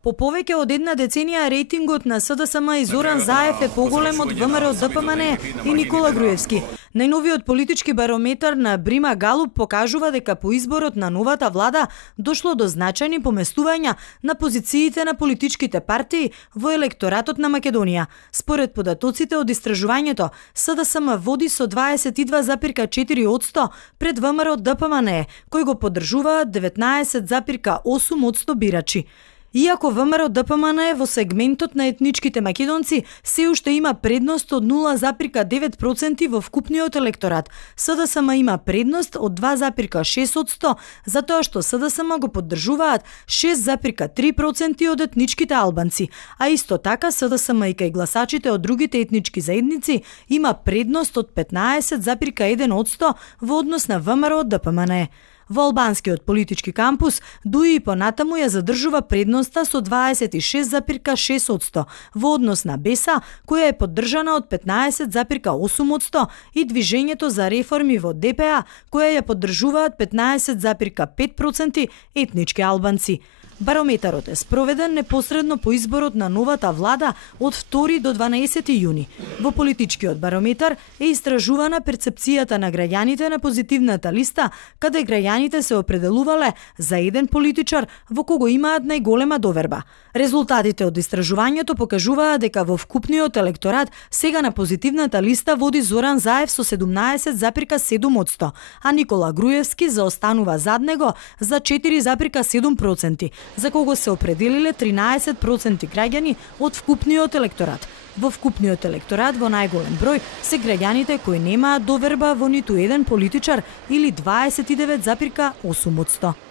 По повеќе од една деценија рейтингот на СДСМ и Зоран Заев е поголем од ВМРО ДПМН и Никола Груевски. Најновиот политички барометар на Брима Галуп покажува дека по изборот на новата влада дошло до значајни поместувања на позициите на политичките партии во електоратот на Македонија. Според податоците од истражувањето, СДСМ води со 22,4% пред ВМРО ДПМН, кој го поддржуваат 19,8% бирачи. Иако ВМРО ДПМН во сегментот на етничките македонци се уште има предност од 0,9% во вкупниот електорат, СДСМ има предност од 2,6% затоа што СДСМ го поддржуваат 6,3% од етничките албанци, а исто така СДСМ и кај гласачите од другите етнички заедници има предност од 15,1% во однос на ВМРО ДПМН. Во албанскиот политички кампус, Дуи и понатаму ја задржува предноста со 26,6% во однос на Беса, која е поддржана од 15,8% и Движењето за реформи во ДПА, која ја поддржуваат 15,5% етнички албанци. Барометарот е спроведен непосредно по изборот на новата влада од 2 до 12 јуни. Во политичкиот барометар е истражувана перцепцијата на граѓаните на позитивната листа, каде граѓаните се определувале за еден политичар во кого имаат најголема доверба. Резултатите од истражувањето покажуваат дека во вкупниот електорат сега на позитивната листа води Зоран Заев со 17,7%, а Никола Груевски заостанува зад него за 4,7%, за кого се определиле 13% граѓани од вкупниот електорат. Во вкупниот електорат во најголем број се граѓаните кои немаат доверба во ниту еден политичар или 29,8%.